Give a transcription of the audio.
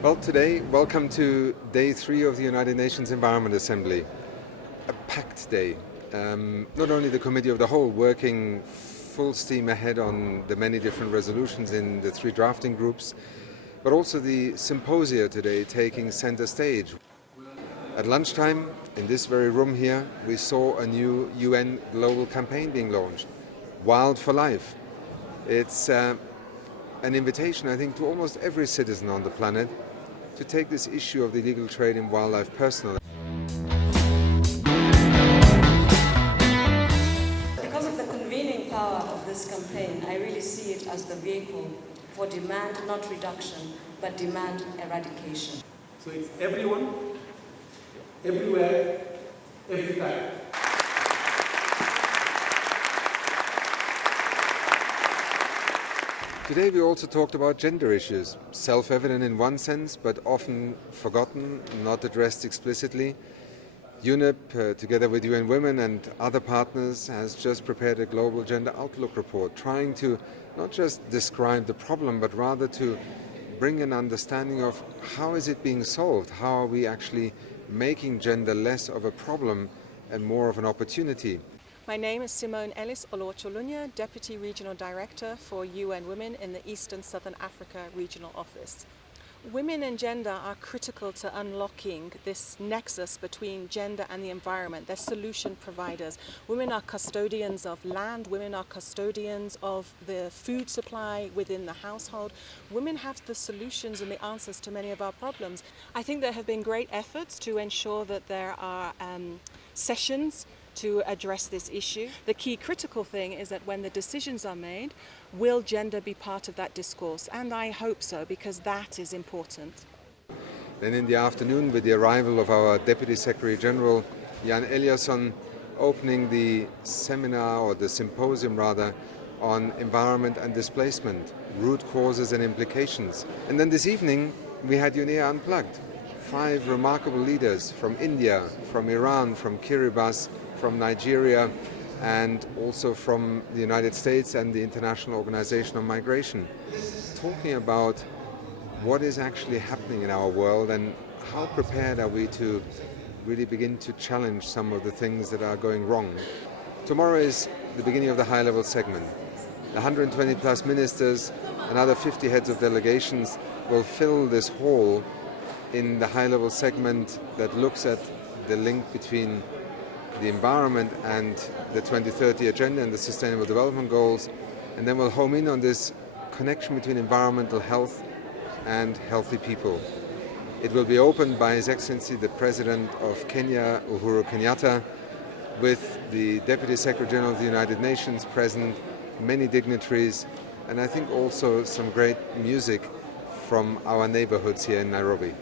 Well, today, welcome to day 3 of the United Nations Environment Assembly. A packed day. Not only the Committee of the Whole working full steam ahead on the many different resolutions in the 3 drafting groups, but also the symposia today taking center stage. At lunchtime, in this very room here, we saw a new UN global campaign being launched, Wild for Life. It's an invitation, I think, to almost every citizen on the planet to take this issue of the illegal trade in wildlife personally. Because of the convening power of this campaign, I really see it as the vehicle for demand, not reduction, but demand eradication. So it's everyone, everywhere, every time. Today we also talked about gender issues, self-evident in one sense, but often forgotten, not addressed explicitly. UNEP, together with UN Women and other partners, has just prepared a global gender outlook report, trying to not just describe the problem, but rather to bring an understanding of how is it being solved, how are we actually making gender less of a problem and more of an opportunity. My name is Simone Ellis Oluoch-Olunya, Deputy Regional Director for UN Women in the Eastern Southern Africa Regional Office. Women and gender are critical to unlocking this nexus between gender and the environment. They're solution providers. Women are custodians of land. Women are custodians of the food supply within the household. Women have the solutions and the answers to many of our problems. I think there have been great efforts to ensure that there are sessions to address this issue. The key critical thing is that when the decisions are made, will gender be part of that discourse? And I hope so, because that is important. Then in the afternoon, with the arrival of our Deputy Secretary General, Jan Eliasson, opening the seminar, or the symposium rather, on environment and displacement, root causes and implications. And then this evening, we had UNEA Unplugged. 5 remarkable leaders from India, from Iran, from Kiribati, from Nigeria, and also from the United States and the International Organization on Migration, talking about what is actually happening in our world and how prepared are we to really begin to challenge some of the things that are going wrong. Tomorrow is the beginning of the high-level segment. 120 plus ministers, another 50 heads of delegations will fill this hall in the high-level segment that looks at the link between the environment and the 2030 agenda and the Sustainable Development Goals, and then we'll home in on this connection between environmental health and healthy people. It will be opened by His Excellency the President of Kenya, Uhuru Kenyatta, with the Deputy Secretary General of the United Nations present, many dignitaries, and I think also some great music from our neighborhoods here in Nairobi.